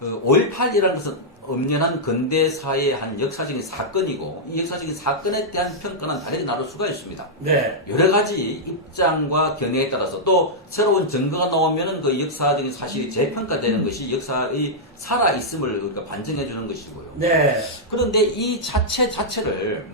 5.18이라는 것은 엄연한 근대사의 한 역사적인 사건이고 이 역사적인 사건에 대한 평가는 다르게 나눌 수가 있습니다. 네. 여러 가지 입장과 견해에 따라서 또 새로운 증거가 나오면은 그 역사적인 사실이 재평가되는 것이 역사의 살아있음을 우리가 반증해 주는 것이고요. 네. 그런데 이 자체를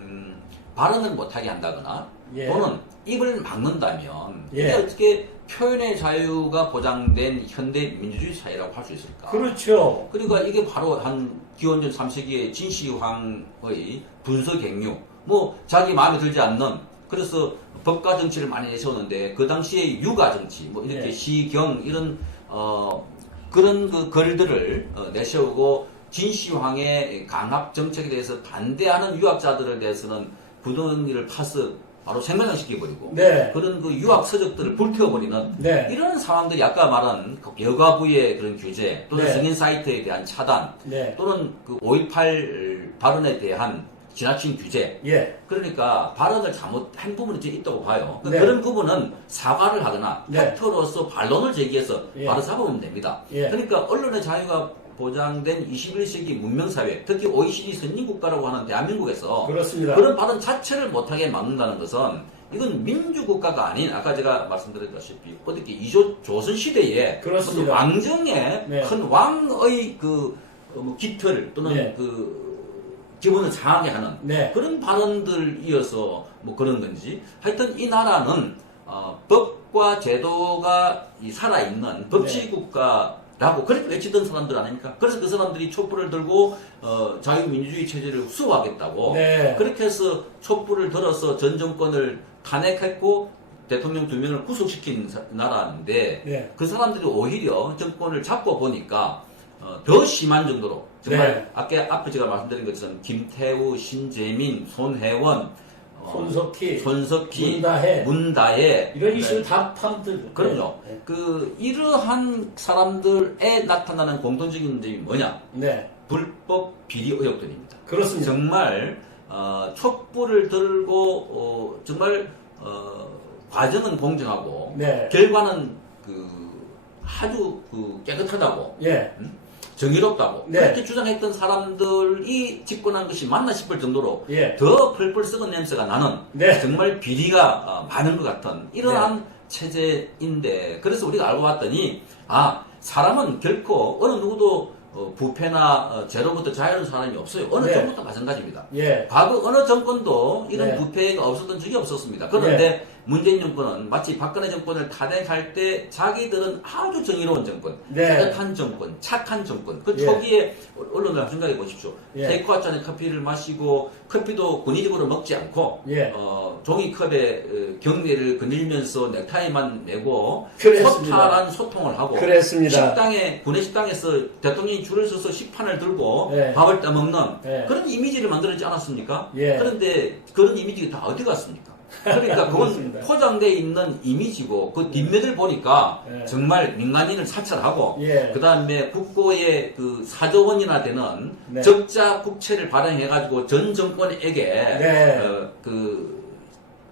발언을 못하게 한다거나 예. 또는 입을 막는다면 예. 이게 어떻게 표현의 자유가 보장된 현대 민주주의 사회라고 할 수 있을까? 그렇죠. 그러니까 이게 바로 한 기원전 3세기의 진시황의 분서갱류, 뭐 자기 마음에 들지 않는 그래서 법과 정치를 많이 내세웠는데 그 당시에 육아 정치, 뭐 이렇게 네. 시경 이런 그런 그 글들을 내세우고 진시황의 강압 정책에 대해서 반대하는 유학자들에 대해서는 구덩이를 파서 바로 생매장시켜버리고 네. 그런 그 유학 서적들을 불태워버리는 네. 이런 상황들이 아까 말한 그 여가부의 그런 규제 또는 네. 승인 사이트에 대한 차단 네. 또는 그 5.18 발언에 대한 지나친 규제 예. 그러니까 발언을 잘못한 부분이 좀 있다고 봐요. 네. 그런 부분은 사과를 하거나 네. 팩트로서 반론을 제기해서 예. 바로 잡아보면 됩니다. 예. 그러니까 언론의 자유가 보장된 21세기 문명사회, 특히 OECD 선진국가라고 하는 대한민국에서 그렇습니다. 그런 발언 자체를 못하게 막는다는 것은 이건 민주국가가 아닌 아까 제가 말씀드렸다시피 어떻게 조선시대에 그렇습니다. 왕정의 네. 큰 왕의 깃털 또는 네. 기분을 상하게 하는 네. 그런 발언들이어서 뭐 그런 건지 하여튼 이 나라는 법과 제도가 살아있는 법치국가라고 그렇게 외치던 사람들 아닙니까? 그래서 그 사람들이 촛불을 들고 자유민주주의 체제를 수호하겠다고 네. 그렇게 해서 촛불을 들어서 전 정권을 탄핵했고 대통령 2명을 구속시킨 나라인데 네. 그 사람들이 오히려 정권을 잡고 보니까 더 심한 정도로 정말 네. 아까 앞에 제가 말씀드린 것처럼 김태우, 신재민, 손혜원, 손석희, 문다혜 이런 이슈를 다 파묻은 그럼요. 네. 이러한 사람들에 나타나는 공통적인 점이 뭐냐? 네. 불법 비리 의혹들입니다. 그렇습니다. 정말 촛불을 들고 정말 과정은 공정하고 네. 결과는 아주 깨끗하다고 예. 정의롭다고 네. 그렇게 주장했던 사람들이 집권한 것이 맞나 싶을 정도로 예. 더 펄펄 썩은 냄새가 나는 네. 정말 비리가 많은 것 같은 이러한 체제인데 그래서 우리가 알고 봤더니 사람은 결코 어느 누구도 부패나 죄로부터 자유로운 사람이 없어요. 어느 네. 정부도 마찬가지입니다. 예. 과거 어느 정권도 이런 네. 부패가 없었던 적이 없었습니다. 그런데 문재인 정권은 마치 박근혜 정권을 탄핵할 때 자기들은 아주 정의로운 정권, 네. 깨끗한 정권, 착한 정권. 그 예. 초기에 언론을 생각해 보십시오. 예. 테이크아웃 잔에 커피를 마시고 커피도 권위적으로 먹지 않고 예. 종이컵에 경례를 거닐면서 넥타이만 메고 그랬습니다. 소탈한 소통을 하고 그랬습니다. 구내 식당에서 대통령이 줄을 서서 식판을 들고 예. 밥을 떠먹는 예. 그런 이미지를 만들었지 않았습니까? 예. 그런데 그런 이미지가 다 어디 갔습니까? 그러니까 그건 그렇습니다. 포장되어 있는 이미지고 그 뒷면을 보니까 예. 정말 민간인을 사찰하고 예. 그 다음에 국고에 4조 원이나 되는 네. 적자 국채를 발행해가지고 전 정권에게 네.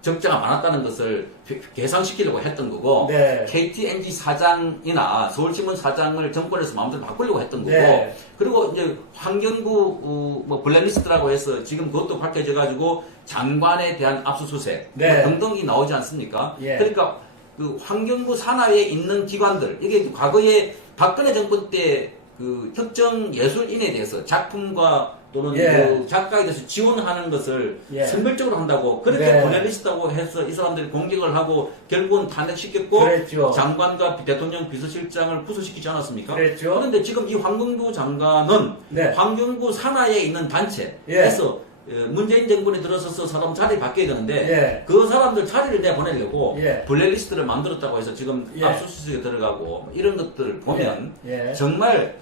적자가 많았다는 것을 계상시키려고 했던 거고 네. KTNG 사장이나 서울신문 사장을 정권에서 마음대로 바꾸려고 했던 거고 네. 그리고 이제 환경부 블랙리스트라고 해서 지금 그것도 밝혀져 가지고 장관에 대한 압수수색 네. 등등이 나오지 않습니까? 예. 그러니까 그 환경부 산하에 있는 기관들 이게 과거에 박근혜 정권 때 혁정 예술인에 대해서 작품과 또는 예. 작가에 대해서 지원하는 것을 예. 선별적으로 한다고 그렇게 네. 블랙리스트라고 해서 이 사람들이 공격을 하고 결국은 탄핵시켰고 그랬죠. 장관과 대통령 비서실장을 구속시키지 않았습니까? 그랬죠. 그런데 지금 이 환경부 장관은 네. 환경부 산하에 있는 단체에서 문재인 정권에 들어서서 사람 자리 바뀌어야 되는데 예. 그 사람들 자리를 내보내려고 예. 블랙리스트를 만들었다고 해서 지금 예. 압수수색에 들어가고 이런 것들을 보면 예. 정말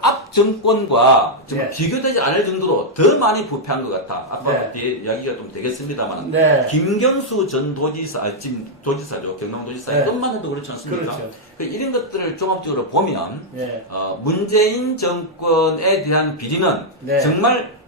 앞 정권과 정말 예. 비교되지 않을 정도로 더 많이 부패한 것 같아. 아까 네. 뒤에 이야기가 좀 되겠습니다만 네. 김경수 전 도지사, 지금 도지사죠. 경남도지사의 네. 것만 해도 그렇지 않습니까? 그렇죠. 이런 것들을 종합적으로 보면 예. 문재인 정권에 대한 비리는 네. 정말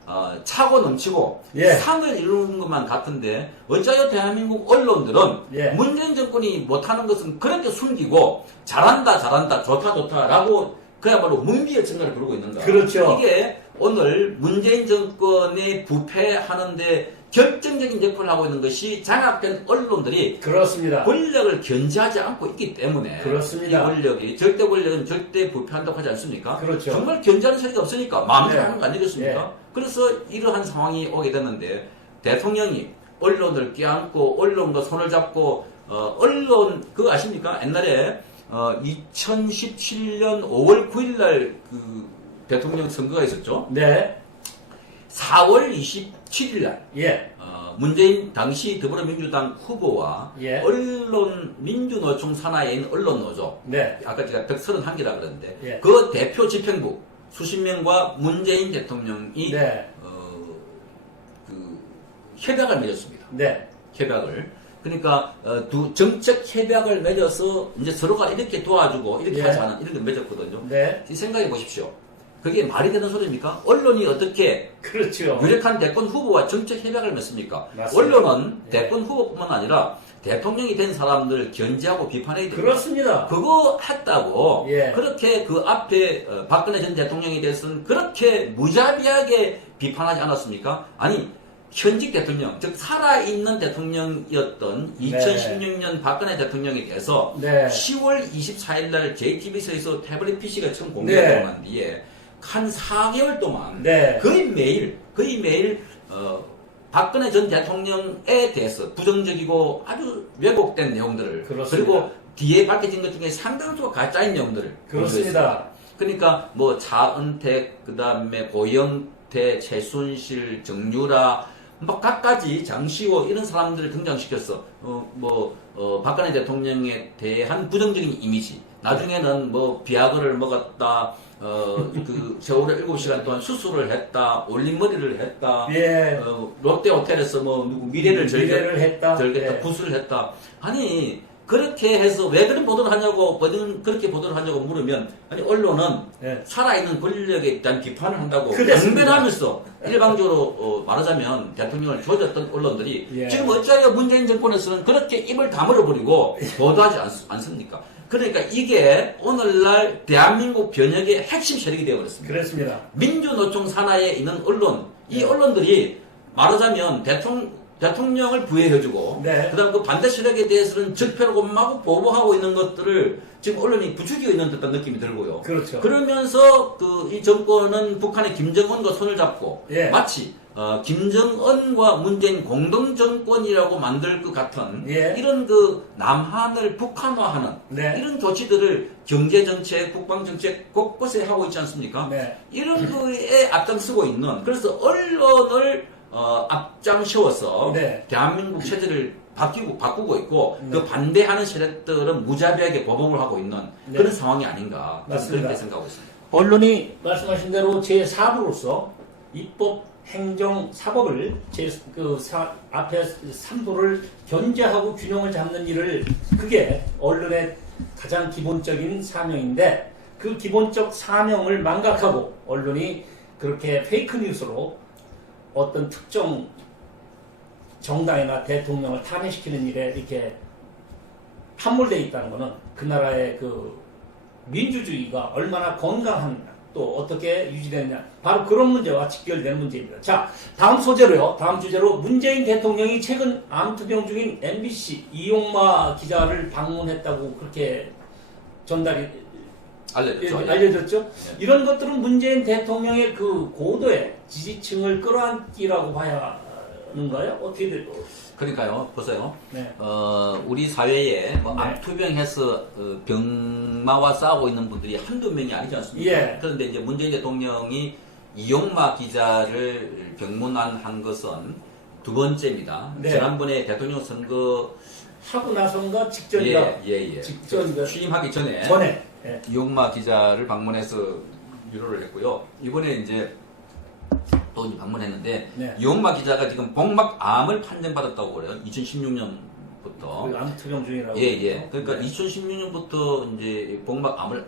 차고 넘치고 예. 상을 이루는 것만 같은데 어쩌여 대한민국 언론들은 예. 문재인 정권이 못하는 것은 그렇게 숨기고 잘한다 좋다라고 그야말로 문비의 증가를 부르고 있는가. 그렇죠. 이게 오늘 문재인 정권의 부패하는데 결정적인 역할을 하고 있는 것이 장악된 언론들이 그렇습니다. 권력을 견제하지 않고 있기 때문에 그렇습니다. 이 권력이 절대 권력은 절대 부패한다고 하지 않습니까? 그렇죠. 정말 견제하는 세력이 없으니까 마음대로 네. 하는 거 아니겠습니까? 네. 그래서 이러한 상황이 오게 됐는데 대통령이 언론을 껴안고 언론과 손을 잡고 언론 그거 아십니까? 옛날에 2017년 5월 9일 날 그 대통령 선거가 있었죠. 네. 4월 27일 날 예. 문재인 당시 더불어민주당 후보와 예. 언론 민주노총 산하에 있는 언론노조 네. 아까 제가 131개라 그랬는데 예. 그 대표 집행부 수십 명과 문재인 대통령이 네. 그 협약을 맺었습니다. 네. 협약을 그러니까 두 정책 협약을 맺어서 이제 서로가 이렇게 도와주고 이렇게 예. 하자는 이렇게 맺었거든요. 네. 생각해 보십시오. 그게 말이 되는 소리입니까? 언론이 어떻게 그렇죠. 유력한 대권 후보와 정책 협약을 맺습니까? 맞습니다. 언론은 예. 대권 후보뿐만 아니라 대통령이 된 사람들 견제하고 비판해야 됩니다. 그렇습니다. 그거 했다고 예. 그렇게 그 앞에 박근혜 전 대통령에 대해서는 그렇게 무자비하게 비판하지 않았습니까? 아니 현직 대통령, 즉 살아있는 대통령이었던 네. 2016년 박근혜 대통령에 대해서 네. 10월 24일 날 JTBC에서 태블릿 PC가 처음 네. 공개되고 난 뒤에 한 4개월 동안 네. 거의 매일 박근혜 전 대통령에 대해서 부정적이고 아주 왜곡된 내용들을 그렇습니다. 그리고 뒤에 밝혀진 것 중에 상당수가 가짜인 내용들을 그렇습니다. 그러니까 뭐 차은택 그다음에 고영태, 최순실, 정유라 뭐 각가지 장시호 이런 사람들을 등장시켰어. 박근혜 대통령에 대한 부정적인 이미지. 나중에는 뭐 비아그를 먹었다. 그 세월호 7시간 동안 수술을 했다. 올림머리를 했다. 예. 롯데 호텔에서 뭐 누구 미래를 했다. 절겠다. 예. 구술을 했다. 아니 그렇게 해서 왜 그런 보도를 하냐고 그렇게 보도를 하냐고 물으면 아니 언론은 예. 살아있는 권력에 대한 비판을 한다고 그렇습니다. 강변하면서 일방적으로 말하자면 대통령을 조졌던 언론들이 예. 지금 어찌하여 문재인 정권에서는 그렇게 입을 다물어버리고 보도하지 않습니까? 그러니까 이게 오늘날 대한민국 변혁의 핵심 세력이 되어버렸습니다. 그렇습니다. 민주노총 산하에 있는 언론, 이 네. 언론들이 말하자면 대통령을 부여해주고, 네. 그 다음 그 반대 세력에 대해서는 적폐로 마구 보복하고 있는 것들을 지금 언론이 부추기고 있는 듯한 느낌이 들고요. 그렇죠. 그러면서 이 정권은 북한의 김정은과 손을 잡고, 예. 마치 김정은과 문재인 공동정권이라고 만들 것 같은 예. 이런 그 남한을 북한화하는 네. 이런 조치들을 경제정책, 국방정책 곳곳에 하고 있지 않습니까? 네. 이런 거에 앞장서고 있는 그래서 언론을 앞장세워서 네. 대한민국 체제를 바꾸고 있고 네. 그 반대하는 세력들은 무자비하게 보복을 하고 있는 네. 그런 상황이 아닌가 맞습니다. 그렇게 생각하고 있습니다. 언론이 말씀하신 대로 제4부로서 입법, 행정, 사법을 앞에 3부를 견제하고 균형을 잡는 일을 그게 언론의 가장 기본적인 사명인데 그 기본적 사명을 망각하고 언론이 그렇게 페이크 뉴스로 어떤 특정 정당이나 대통령을 탄핵시키는 일에 이렇게 함몰되어 있다는 것은 그 나라의 그 민주주의가 얼마나 건강한 또 어떻게 유지되느냐 바로 그런 문제와 직결되는 문제입니다. 자, 다음 소재로요. 다음 주제로 문재인 대통령이 최근 암투병 중인 MBC 이용마 기자를 방문했다고 그렇게 전달이 알려졌죠. 네. 이런 것들은 문재인 대통령의 그 고도의 지지층을 끌어안기라고 봐야 하는가요? 어떻게 될까요? 그러니까요, 보세요. 네. 우리 사회에 뭐 네. 암투병해서 병마와 싸우고 있는 분들이 한두 명이 아니지 않습니까? 예. 그런데 이제 문재인 대통령이 이용마 기자를 병문안한 것은 두 번째입니다. 네. 지난번에 대통령 선거 하고 나선가 직전이다. 예. 직전이다. 취임하기 전에 예. 이용마 기자를 방문해서 위로를 했고요. 이번에 이제 또 방문했는데 네. 이용마 기자가 지금 복막암을 판정받았다고 그래요. 2016년부터. 그 암투병 중이라고. 예. 그러니까 네. 2016년부터 이제 복막암을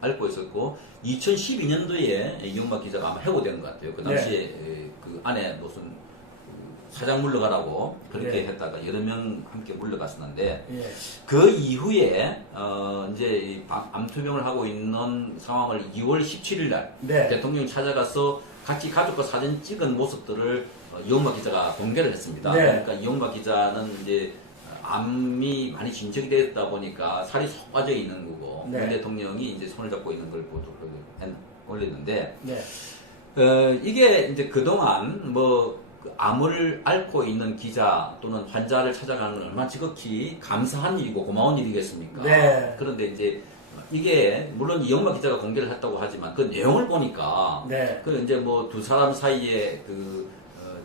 앓고 있었고 2012년도에 이용마 기자가 아마 해고된 것 같아요. 그 당시에 그 안에 무슨 사장 물러가라고 그렇게 네. 했다가 여러 명 함께 물러갔었는데 예. 그 이후에 이제 이 암투병을 하고 있는 상황을 2월 17일 날 네. 대통령이 찾아가서 같이 가족과 사진 찍은 모습들을 이용박 기자가 공개를 했습니다. 네. 그러니까 이용박 기자는 이제 암이 많이 진척이 되었다 보니까 살이 쏙 빠져 있는 거고 네. 윤 대통령이 이제 손을 잡고 있는 걸 올렸는데 네. 이게 이제 그동안 그 암을 앓고 있는 기자 또는 환자를 찾아가는 건 얼마나 지극히 감사한 일이고 고마운 일이겠습니까? 네. 그런데 이제 이게 물론 이영마 기자가 공개를 했다고 하지만 그 내용을 보니까 네. 그 이제 뭐 두 사람 사이에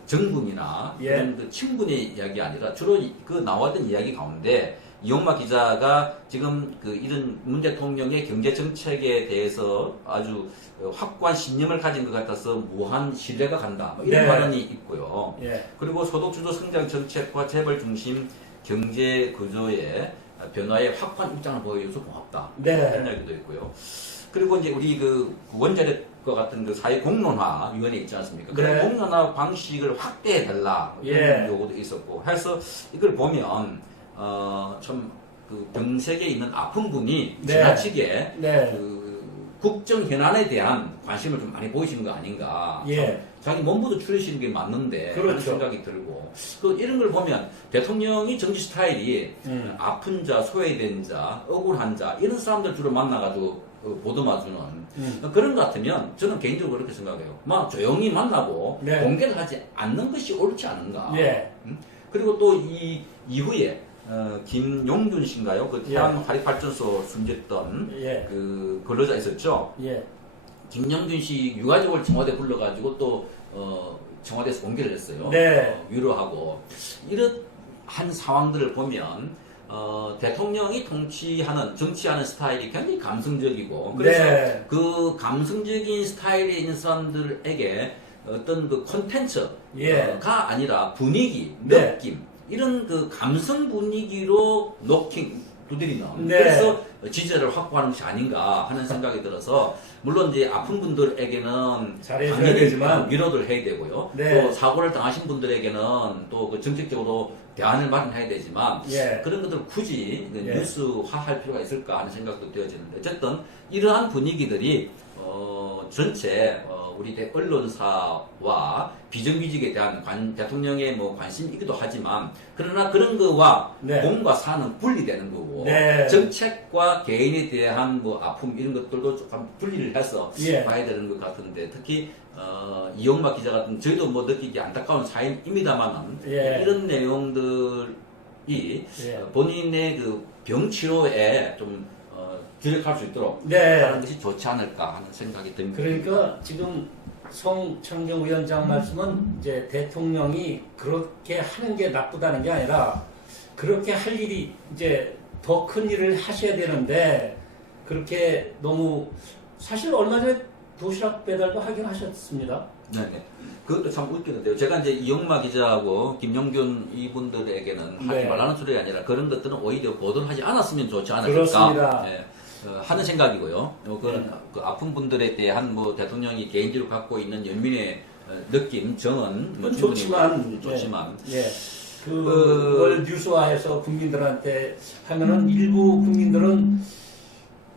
정분이나 예. 그런 그 친분의 이야기 아니라 주로 그 나왔던 이야기 가운데 이용마 기자가 지금 이런 문 대통령의 경제 정책에 대해서 아주 확고한 신념을 가진 것 같아서 무한 신뢰가 간다 뭐 이런 네. 발언이 있고요. 예. 그리고 소득주도 성장 정책과 재벌 중심 경제 구조의 변화에 확고한 입장을 보여줘서 고맙다. 네. 이런 이야기도 있고요. 그리고 이제 우리 원자력과 같은 사회 공론화 위원회 있지 않습니까? 그런 네. 공론화 방식을 확대해 달라 이런 예. 요구도 있었고 해서 이걸 보면 참 병색에 있는 아픈 분이 네. 지나치게 네. 국정 현안에 대한 관심을 좀 많이 보이시는 거 아닌가. 예. 자기 몸부도 추리시는 게 맞는데 그렇죠. 그런 생각이 들고 이런 걸 보면 대통령이 정치 스타일이 아픈 자, 소외된 자, 억울한 자 이런 사람들 주로 만나가지고 보듬어주는 그런 것 같으면 저는 개인적으로 그렇게 생각해요. 막 조용히 만나고 네. 공개를 하지 않는 것이 옳지 않은가. 예. 그리고 또 이 이후에 김용준 씨인가요? 그 태양 화력발전소 숨졌던 예. 그 근로자 있었죠. 예. 김영준 씨 유가족을 청와대 불러가지고 또 청와대에서 공개를 했어요. 네. 위로하고 이러한 상황들을 보면 대통령이 정치하는 스타일이 굉장히 감성적이고 그래서 네. 그 감성적인 스타일에 있는 사람들에게 어떤 그 콘텐츠가 예. 아니라 분위기, 네. 느낌 이런 감성 분위기로 두드리는 네. 그래서 지지를 확보하는 것이 아닌가 하는 생각이 들어서 물론 이제 아픈 분들에게는 잘해줘야 당연히 되지만 위로를 해야 되고요. 네. 또 사고를 당하신 분들에게는 또 정책적으로 대안을 마련해야 되지만 예. 그런 것들을 굳이 예. 뉴스화할 필요가 있을까 하는 생각도 되어지는데 어쨌든 이러한 분위기들이 전체 우리 언론사와 비정규직에 대한 대통령의 관심이기도 하지만 그러나 그런 거와 네. 공과 사는 분리되는 거고 네. 정책과 개인에 대한 아픔 이런 것들도 조금 분리를 해서 예. 봐야 되는 것 같은데 특히 이용박 기자 같은 저희도 느끼기 안타까운 사연입니다만은 예. 이런 내용들이 예. 본인의 병 치료에 좀 주력할 수 있도록 네. 하는 것이 좋지 않을까 하는 생각이 듭니다. 그러니까 지금 송창경 위원장 말씀은 이제 대통령이 그렇게 하는 게 나쁘다는 게 아니라 그렇게 할 일이 이제 더 큰 일을 하셔야 되는데 그렇게 너무 사실 얼마 전에 도시락 배달도 하긴 하셨습니다. 네네. 그것도 참 웃기는데요. 제가 이제 이용마 기자하고 김용균 이분들에게는 하지 네. 말라는 소리가 아니라 그런 것들은 오히려 보도를 하지 않았으면 좋지 않을까. 그렇습니다. 네. 하는 생각이고요. 네. 그 아픈 분들에 대한 대통령이 개인적으로 갖고 있는 연민의 느낌, 정은 충분히 좋지만 예. 그걸 뉴스화해서 국민들한테 하면은 일부 국민들은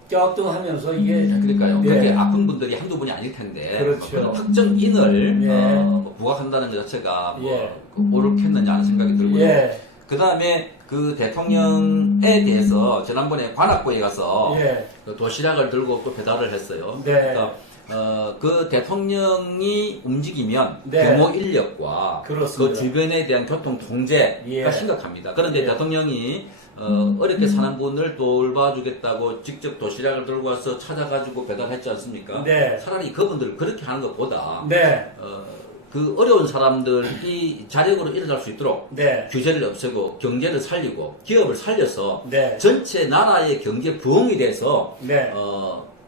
껴뚱하면서 이게 그러니까요. 예. 그렇게 아픈 분들이 한두 분이 아닐 텐데 그렇죠. 그런 특정인을 예. 부각한다는 것 자체가 예. 옳겠느냐 하는 생각이 들고요. 예. 그 다음에 대통령에 대해서 지난번에 관악구에 가서 예. 도시락을 들고 또 배달을 했어요. 네. 그러니까 그 대통령이 움직이면 네. 규모 인력과 그렇습니다. 그 주변에 대한 교통 통제가 예. 심각합니다. 그런데 예. 대통령이 어렵게 사는 분을 돌봐주겠다고 직접 도시락을 들고 와서 찾아가지고 배달했지 않습니까? 네. 차라리 그분들을 그렇게 하는 것보다 네. 그 어려운 사람들이 자력으로 일어날 수 있도록 네. 규제를 없애고 경제를 살리고 기업을 살려서 네. 전체 나라의 경제 부흥이 돼서 네.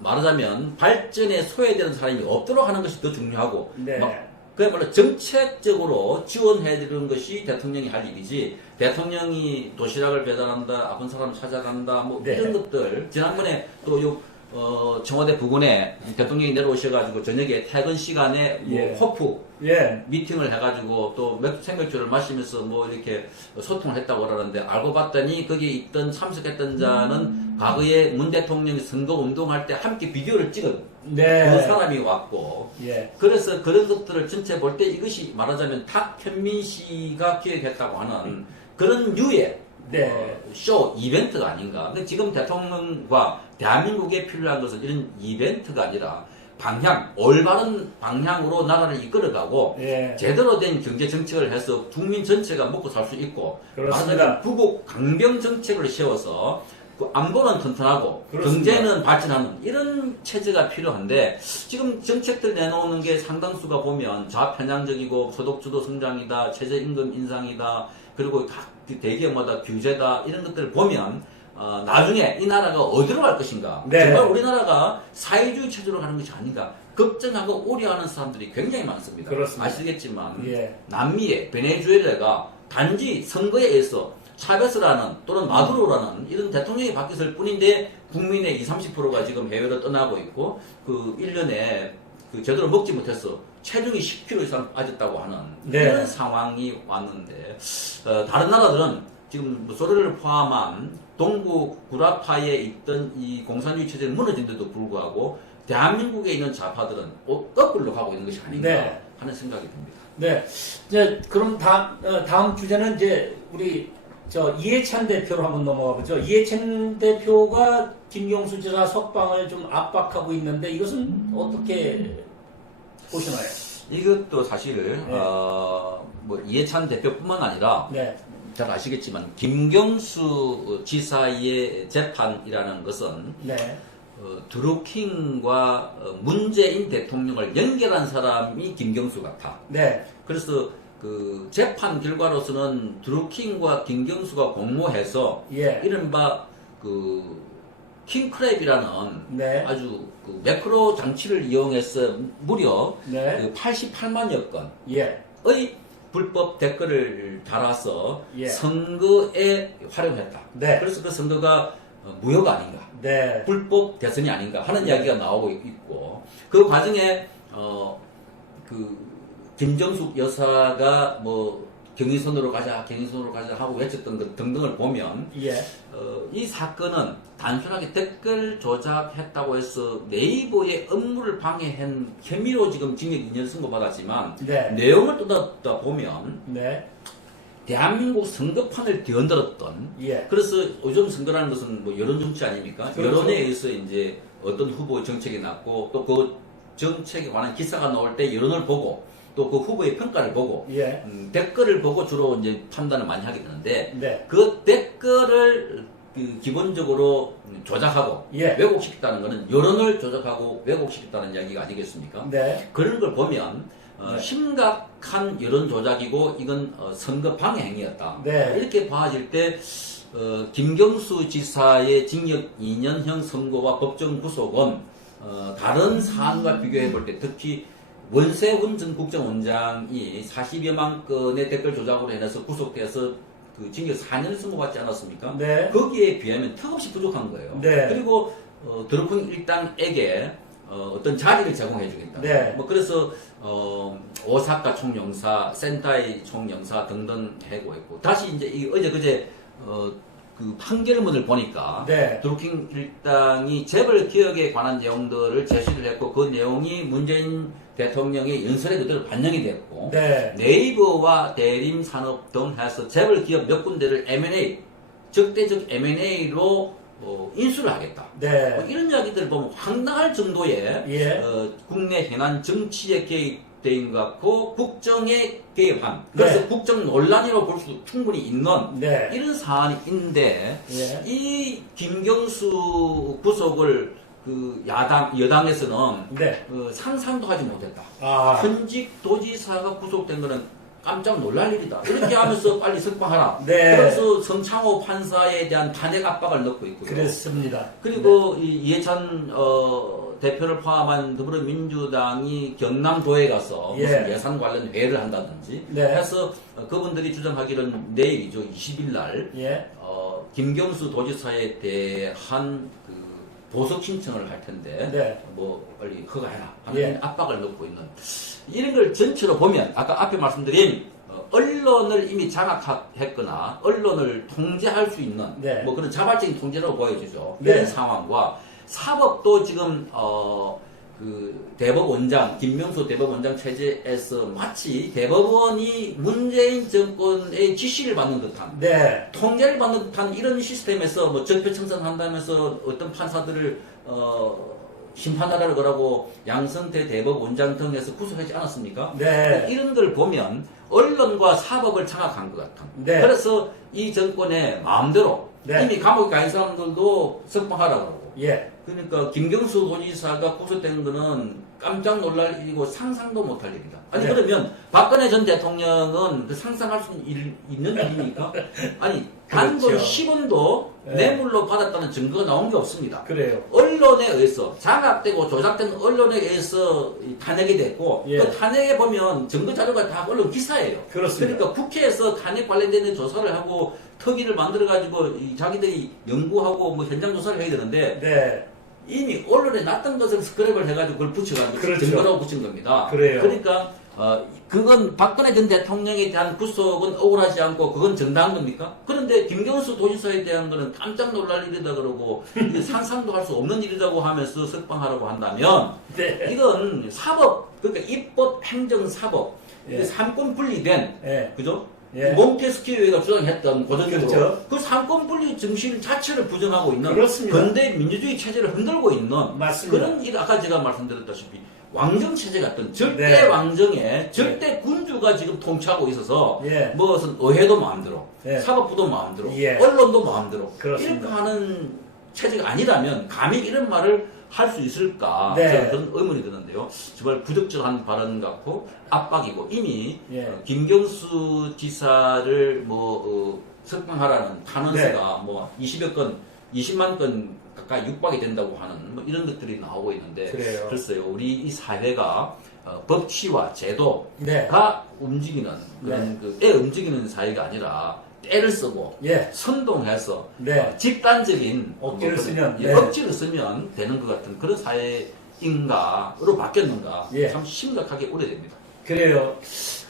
말하자면 발전에 소외되는 사람이 없도록 하는 것이 더 중요하고 네. 그야말로 정책적으로 지원해야 되는 것이 대통령이 할 일이지 대통령이 도시락을 배달한다 아픈 사람 찾아간다 네. 이런 것들 지난번에 또 청와대 부근에 대통령이 내려오셔가지고 저녁에 퇴근 시간에 뭐 예. 호프 예. 미팅을 해가지고 또 생맥주를 마시면서 뭐 이렇게 소통을 했다고 그러는데 알고 봤더니 거기에 있던 참석했던 자는 과거에 문 대통령이 선거 운동할 때 함께 비디오를 찍은 네. 그 사람이 왔고 예. 그래서 그런 것들을 전체 볼 때 이것이 말하자면 탁현민 씨가 기획했다고 하는 그런 류의 네. 쇼 이벤트가 아닌가. 근데 지금 대통령과 대한민국에 필요한 것은 이런 이벤트가 아니라 방향, 올바른 방향으로 나라를 이끌어가고 예. 제대로 된 경제 정책을 해서 국민 전체가 먹고 살 수 있고 그렇습니다. 말하자면 부국 강병 정책을 세워서 그 안보는 튼튼하고 그렇습니다. 경제는 발전하는 이런 체제가 필요한데 지금 정책들 내놓는 게 상당수가 보면 좌편향적이고 소득주도 성장이다, 최저임금 인상이다, 그리고 각 대기업마다 규제다 이런 것들을 보면 나중에 이 나라가 어디로 갈 것인가? 네. 정말 우리나라가 사회주의 체제로 가는 것이 아닌가? 걱정하고 우려하는 사람들이 굉장히 많습니다. 그렇습니다. 아시겠지만 예. 남미의 베네수엘라가 단지 선거에 의해서 차베스라는 또는 마두로라는 이런 대통령이 바뀌었을 뿐인데 국민의 20, 30%가 지금 해외로 떠나고 있고 그 1년에 그 제대로 먹지 못해서 체중이 10kg 이상 빠졌다고 하는 네. 이런 상황이 왔는데 다른 나라들은 지금 뭐 소련을 포함한 동구 구라파에 있던 이 공산주의 체제는 무너진데도 불구하고 대한민국에 있는 좌파들은 거꾸로 가고 있는 것이 아닌가 네. 하는 생각이 듭니다. 네. 이제 그럼 다음 주제는 이제 우리 이해찬 대표로 한번 넘어가 보죠. 이해찬 대표가 김경수 지사 석방을 좀 압박하고 있는데 이것은 어떻게 보시나요? 이것도 사실 네. 뭐 이해찬 대표뿐만 아니라 네. 잘 아시겠지만 김경수 지사의 재판이라는 것은 네. 드루킹과 문재인 대통령을 연결한 사람이 김경수 같아. 네. 그래서 그 재판 결과로서는 드루킹과 김경수가 공모해서 예. 이른바 그 킹크랩이라는 네. 아주 그 매크로 장치를 이용해서 무려 네. 그 88만여 예. 건의 불법 댓글을 달아서 예. 선거에 활용했다. 네. 그래서 그 선거가 무효가 아닌가, 네. 불법 대선이 아닌가 하는 네. 이야기가 나오고 있고 그 과정에 그 김정숙 여사가 뭐 경인선으로 가자 하고 외쳤던 것 등등을 보면 예. 이 사건은 단순하게 댓글 조작했다고 해서 네이버의 업무를 방해한 혐의로 지금 징역 2년 선고받았지만 네. 내용을 뜯어다 보면 네. 대한민국 선거판을 뒤흔들었던 예. 그래서 요즘 선거라는 것은 뭐 여론 정치 아닙니까? 그렇죠. 여론에 의해서 이제 어떤 후보의 정책이 났고 또 그 정책에 관한 기사가 나올 때 여론을 보고 또 그 후보의 평가를 보고 예. 댓글을 보고 주로 이제 판단을 많이 하게 되는데 네. 그 댓글을 기본적으로 조작하고 예. 왜곡시켰다는 것은 여론을 조작하고 왜곡시켰다는 이야기가 아니겠습니까? 네. 그런 걸 보면 네. 심각한 여론 조작이고 이건 선거 방해 행위였다. 네. 이렇게 봐질 때 김경수 지사의 징역 2년형 선고와 법정 구속은 다른 사안과 비교해 볼 때 특히 원세훈 전 국정원장이 40여만 건의 댓글 조작으로 인해서 구속돼서 그 징역 4년을 선고받지 않았습니까? 네. 거기에 비하면 턱없이 부족한 거예요. 네. 그리고 드루킹 일당에게 어떤 자리를 제공해 주겠다. 네. 뭐 그래서 오사카 총영사, 센타이 총영사 등등 하고 있고 다시 이제 어제 그제 그 판결문을 보니까 네. 드루킹 일당이 재벌 기업에 관한 내용들을 제시를 했고 그 내용이 문재인 대통령의 연설에 그대로 반영이 됐고 네. 네이버와 대림산업 등 해서 재벌 기업 몇 군데를 M&A 적대적 M&A로 인수를 하겠다. 네. 뭐 이런 이야기들을 보면 황당할 정도의 예. 국내 현안 정치에 개입된 것 같고 국정에 개입한 그래서 네. 국정 논란이라고 볼 수 충분히 있는 네. 이런 사안이 있는데 예. 이 김경수 구속을 그 여당에서는 네. 상상도 하지 못했다. 아. 현직 도지사가 구속된 거는 깜짝 놀랄 일이다. 이렇게 하면서 빨리 석방하라. 네. 그래서 성창호 판사에 대한 탄핵 압박을 넣고 있고요. 그렇습니다. 그리고 이 이해찬 대표를 포함한 더불어민주당이 경남도에 가서 예. 무슨 예산 관련 회의를 한다든지 네. 해서 그분들이 주장하기로는 내일이죠. 20일 날 예. 김경수 도지사에 대한 그 보석 신청을 할 텐데 네. 뭐 빨리 허가해라 하는 예. 압박을 넣고 있는 이런 걸 전체로 보면 아까 앞에 말씀드린 언론을 이미 장악했거나 언론을 통제할 수 있는 네. 뭐 그런 자발적인 통제라고 보여지죠. 네. 이런 상황과 사법도 지금 그 대법원장 김명수 대법원장 체제에서 마치 대법원이 문재인 정권의 지시를 받는 듯한 네. 통제를 받는 듯한 이런 시스템에서 뭐 적폐 청산한다면서 어떤 판사들을 심판하라고 그러고 양승태 대법원장 등에서 구속하지 않았습니까? 네. 이런 걸 보면 언론과 사법을 장악한 것 같은. 네. 그래서 이 정권의 마음대로 네. 이미 감옥에 가 있는 사람들도 석방하라고 그러고. 예. 그러니까 김경수 도지사가 구속된 거는 깜짝 놀랄 일이고 상상도 못할 일이다. 아니 네. 그러면 박근혜 전 대통령은 그 상상할 수 있는 일입니까? 아니 단돈 그렇죠. 10원도 네. 뇌물로 받았다는 증거가 나온 게 없습니다. 그래요. 언론에 의해서 장악되고 조작된 언론에 의해서 탄핵이 됐고 예. 그 탄핵에 보면 증거 자료가 다 언론 기사예요. 그렇습니다. 그러니까 국회에서 탄핵 관련된 조사를 하고 특위를 만들어 가지고 자기들이 연구하고 뭐 현장 조사를 해야 되는데 네. 이미 언론에 놨던 것을 스크랩을 해가지고 그걸 붙여가지고 그렇죠. 증거라고 붙인 겁니다. 그래요. 그러니까 그건 박근혜 전 대통령에 대한 구속은 억울하지 않고 그건 정당한 겁니까? 그런데 김경수 도지사에 대한 거는 깜짝 놀랄 일이다 그러고 이게 상상도 할 수 없는 일이라고 하면서 석방하라고 한다면 네. 이건 사법 그러니까 입법, 행정, 사법 예. 삼권 분리된 예. 그죠? 예. 몽테스키우가 주장했던 고전적으로 그렇죠. 그 삼권 분리 정신 자체를 부정하고 있는 그렇습니다. 근대 민주주의 체제를 흔들고 있는 맞습니다. 그런 일 아까 제가 말씀드렸다시피 왕정 체제 같은 절대 네. 왕정에 절대 군주가 지금 통치하고 있어서 예. 무슨 의회도 마음대로 예. 사법부도 마음대로 예. 언론도 마음대로 그렇습니다. 이렇게 하는 체제가 아니라면 감히 이런 말을 할 수 있을까 네. 저는 그런 의문이 드는데요. 정말 부적절한 발언 같고 압박이고 이미 예. 김경수 지사를 석방하라는 탄원서가 뭐 20여 건, 20만 건 가까이 육박이 된다고 하는 뭐 이런 것들이 나오고 있는데 그래요. 글쎄요 우리 이 사회가 법치와 제도가 네. 움직이는 그런 때 움직이는 사회가 아니라 때를 쓰고 예. 선동해서 네. 집단적인 억지를 뭐 그런, 쓰면, 예, 네. 억지를 쓰면 되는 것 같은 그런 사회인가로 바뀌었는가 예. 참 심각하게 우려됩니다. 그래요.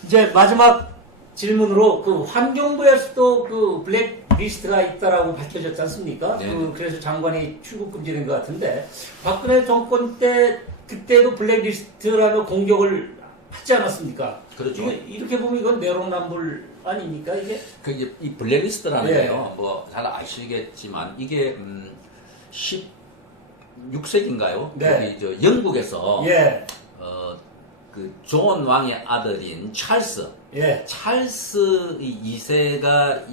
이제 마지막 질문으로 그 환경부에서도 그 블랙리스트가 있다라고 밝혀졌지 않습니까? 네. 그래서 장관이 출국 금지된 것 같은데 박근혜 정권 때 그때도 블랙리스트라며 공격을 하지 않았습니까? 그렇죠. 이렇게 보면 이건 내로남불 아닙니까 이게? 그 이제 이 블랙리스트라는 예. 게요, 뭐 잘 아시겠지만 이게 16세기인가요? 네. 저 영국에서 예, 그 존 왕의 아들인 찰스 예, 이 2세가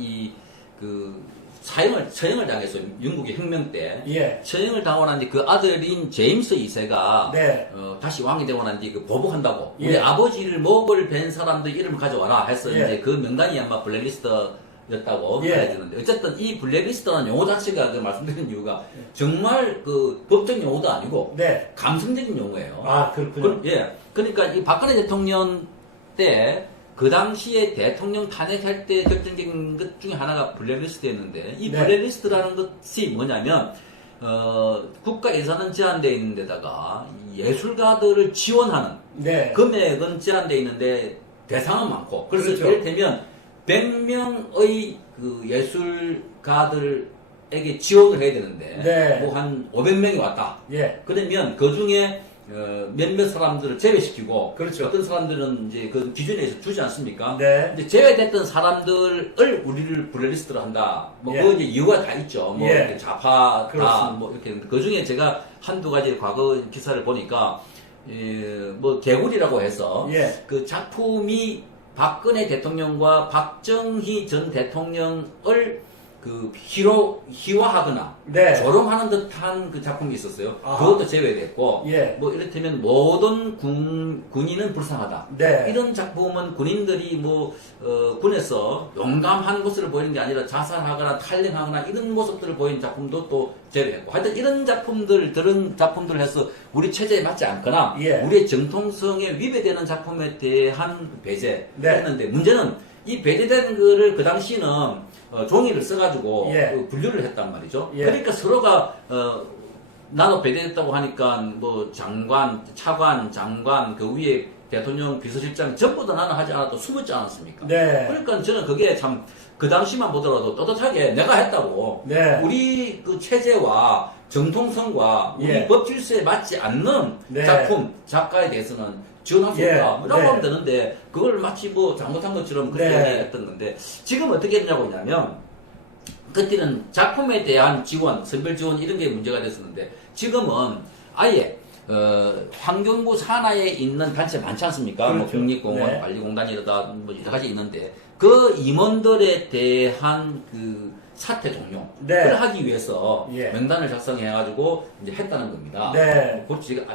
처형을 당했어요. 영국의 혁명 때. 예, 처형을 당하고 난 뒤 그 아들인 제임스 2세가 네, 다시 왕이 되고 난 뒤 그 보복한다고 예. 우리 아버지를 목을 벤 사람들 이름을 가져와라 해서 예. 이제 그 명단이 아마 블랙리스트였다고 예. 알려지는데 어쨌든 이 블랙리스트라는 용어 자체가 그 말씀드린 이유가 정말 그 법적 용어도 아니고 네. 감성적인 용어예요. 아 그렇군요. 예. 그러니까 이 박근혜 대통령 때 그 당시에 대통령 탄핵할 때 결정적인 것 중에 하나가 블랙리스트였는데 이 네. 블랙리스트라는 것이 뭐냐면 국가 예산은 제한되어 있는 데다가 예술가들을 지원하는 네, 금액은 제한되어 있는데 대상은 많고 그래서 그렇죠. 이를테면 100명의 그 예술가들에게 지원을 해야 되는데 네. 뭐 한 500명이 왔다. 예, 그러면 그 중에 몇몇 사람들을 제외시키고 그렇죠. 어떤 사람들은 이제 그 기준에 의해서 주지 않습니까? 네, 이제 제외됐던 사람들을 우리를 블랙리스트로 한다. 뭐 예. 그 이제 이유가 다 있죠. 뭐 예. 이렇게 좌파다. 그렇습니다. 뭐 이렇게 그 중에 제가 한두 가지 과거 기사를 보니까 뭐 개구리라고 해서 예, 그 작품이 박근혜 대통령과 박정희 전 대통령을 그 희화하거나 네. 조롱하는 듯한 그 작품이 있었어요. 아하. 그것도 제외됐고 예. 뭐 이를테면 모든 군인은 불쌍하다. 네. 이런 작품은 군인들이 군에서 용감한 모습을 보이는 게 아니라 자살하거나 탈영하거나 이런 모습들을 보이는 작품도 또 제외했고 하여튼 이런 작품들 해서 우리 체제에 맞지 않거나 예. 우리의 정통성에 위배되는 작품에 대한 배제 네. 했는데 문제는 이 배제된 거를 그 당시는 종이를 써가지고 예. 분류를 했단 말이죠. 예. 그러니까 서로가 나도 배제됐다고 하니까 뭐 장관, 차관, 장관 그 위에 대통령 비서실장 전부 다 나는 하지 않아도 숨었지 않았습니까? 네. 그러니까 저는 그게 참 그 당시만 보더라도 떳떳하게 내가 했다고 네. 우리 그 체제와 정통성과 우리 예. 법 질서에 맞지 않는 네. 작품, 작가에 대해서는 지원할 수 예. 없다. 라고 네. 하면 되는데 그걸 마치 뭐 잘못한 것처럼 그렇게 네. 했던 건데 지금 어떻게 했냐고 하냐면 그때는 작품에 대한 지원, 선별 지원 이런 게 문제가 됐었는데 지금은 아예 환경부 산하에 있는 단체 많지 않습니까? 뭐 그렇죠. 국립공원, 네. 관리공단이라다 뭐 여러 가지 있는데 그 임원들에 대한 그 사퇴 종용 네. 그걸 하기 위해서 예. 명단을 작성해가지고 이제 했다는 겁니다. 네.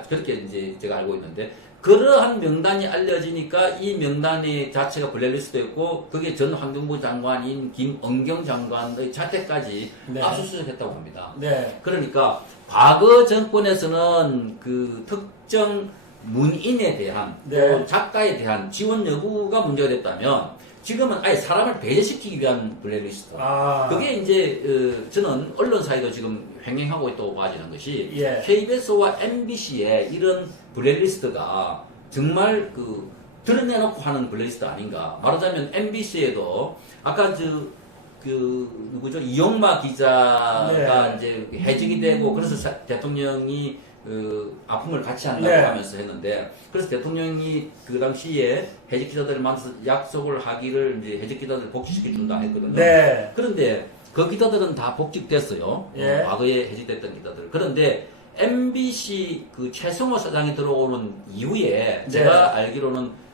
그렇게 이제 제가 알고 있는데 그러한 명단이 알려지니까 이 명단의 자체가 블랙리스트였고 그게 전 환경부 장관인 김은경 장관의 자택까지 네. 압수수색했다고 합니다. 네. 그러니까 과거 정권에서는 그 특정 문인에 대한 네. 또 작가에 대한 지원 여부가 문제가 됐다면 지금은 아예 사람을 배제시키기 위한 블랙리스트. 아. 그게 이제 저는 언론사에도 지금 횡행하고 있다고 봐지는 것이 예. KBS와 MBC의 이런 블랙리스트가 정말 그 드러내놓고 하는 블랙리스트 아닌가. 말하자면 MBC에도 아까 누구죠? 이용마 기자가 네. 이제 해직이 되고 그래서 대통령이 아픔을 같이 한다고 네. 하면서 했는데 그래서 대통령이 그 당시에 해직 기자들을 만나서 약속을 하기를 이제 해직 기자들 복직시켜 준다 했거든요. 네. 그런데 그 기자들은 다 복직됐어요. 예. 과거에 해직됐던 기자들. 그런데 MBC 그 최성호 사장이 들어오는 이후에 네. 제가 알기로는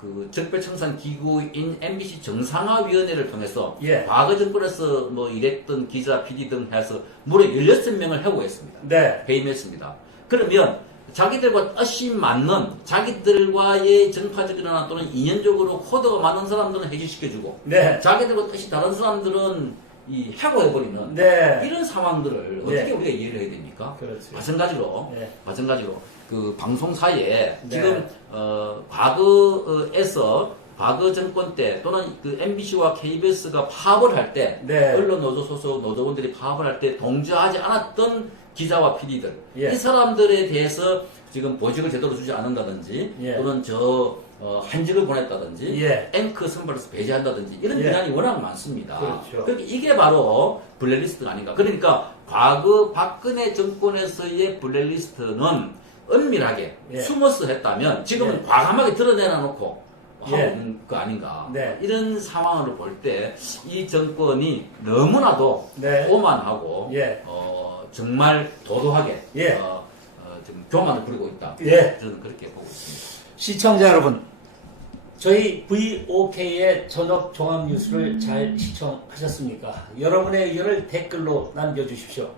그 적폐청산 기구인 MBC 정상화위원회를 통해서 예. 과거 정권에서 뭐 일했던 기자, PD 등 해서 무려 16명을 해고했습니다. 네. 해임했습니다. 그러면 자기들과 뜻이 맞는 자기들과의 정파적이나 또는 인연적으로 코드가 맞는 사람들은 해지시켜주고 네. 자기들과 뜻이 다른 사람들은 이 해고해버리는 네. 이런 상황들을 네. 어떻게 우리가 이해를 해야 됩니까? 그렇죠. 마찬가지로 네. 그 방송사에 네. 지금 과거에서 과거 정권 때 또는 그 MBC와 KBS가 파업을 할 때 네. 언론 노조 소속 노조원들이 파업을 할 때 동조하지 않았던 기자와 PD들 예. 이 사람들에 대해서 지금 보직을 제대로 주지 않는다든지 예. 또는 한직을 보냈다든지 예. 앵커 선발에서 배제한다든지 이런 예. 비난이 워낙 많습니다. 그렇죠. 그러니까 이게 바로 블랙리스트가 아닌가. 그러니까 과거 박근혜 정권에서의 블랙리스트는 은밀하게 예. 숨어서 했다면 지금은 예. 과감하게 드러내놓고 하고 예. 있는 거 아닌가. 네. 이런 상황을 볼 때 이 정권이 너무나도 네. 오만하고 예. 정말 도도하게 예. 지금 교만을 부리고 있다. 예. 저는 그렇게 보고 있습니다. 시청자 여러분, 저희 VOK의 저녁 종합 뉴스를 잘 시청하셨습니까? 여러분의 의견을 댓글로 남겨주십시오.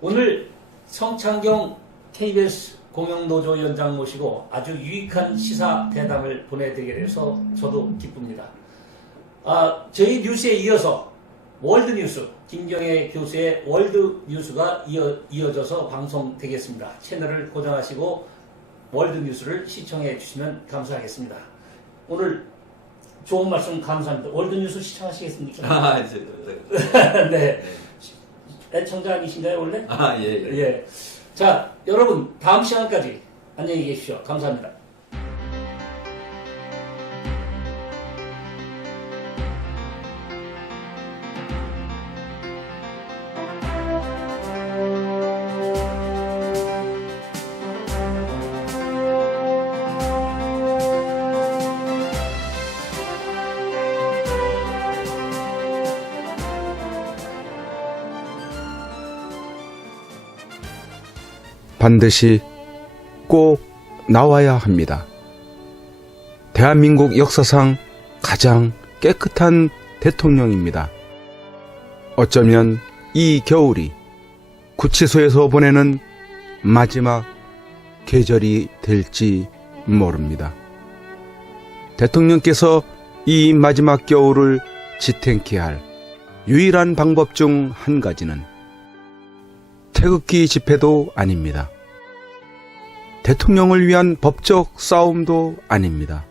오늘 성창경 KBS 공영노조위원장 모시고 아주 유익한 시사 대담을 보내드리게 돼서 저도 기쁩니다. 저희 뉴스에 이어서 월드뉴스, 김경애 교수의 월드뉴스가 이어져서 방송되겠습니다. 채널을 고정하시고 월드뉴스를 시청해 주시면 감사하겠습니다. 오늘 좋은 말씀 감사합니다. 월드뉴스 시청하시겠습니까? 네. 애청자 아니신가요, 원래? 예. 예. 자, 여러분, 다음 시간까지 안녕히 계십시오. 감사합니다. 반드시 꼭 나와야 합니다. 대한민국 역사상 가장 깨끗한 대통령입니다. 어쩌면 이 겨울이 구치소에서 보내는 마지막 계절이 될지 모릅니다. 대통령께서 이 마지막 겨울을 지탱케 할 유일한 방법 중 한 가지는 태극기 집회도 아닙니다. 대통령을 위한 법적 싸움도 아닙니다.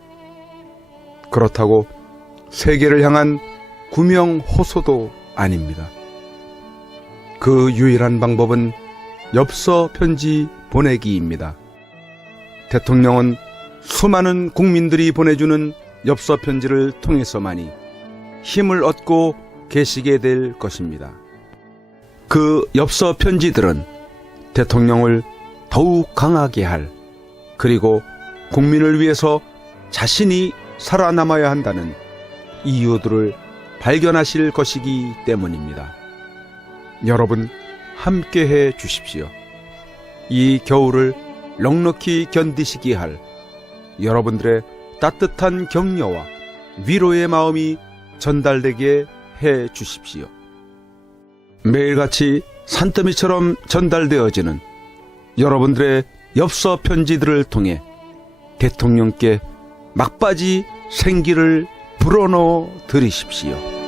그렇다고 세계를 향한 구명 호소도 아닙니다. 그 유일한 방법은 엽서 편지 보내기입니다. 대통령은 수많은 국민들이 보내주는 엽서 편지를 통해서만이 힘을 얻고 계시게 될 것입니다. 그 엽서 편지들은 대통령을 더욱 강하게 할, 그리고 국민을 위해서 자신이 살아남아야 한다는 이유들을 발견하실 것이기 때문입니다. 여러분, 함께해 주십시오. 이 겨울을 넉넉히 견디시게 할 여러분들의 따뜻한 격려와 위로의 마음이 전달되게 해 주십시오. 매일같이 산더미처럼 전달되어지는 여러분들의 엽서 편지들을 통해 대통령께 막바지 생기를 불어넣어 드리십시오.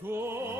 고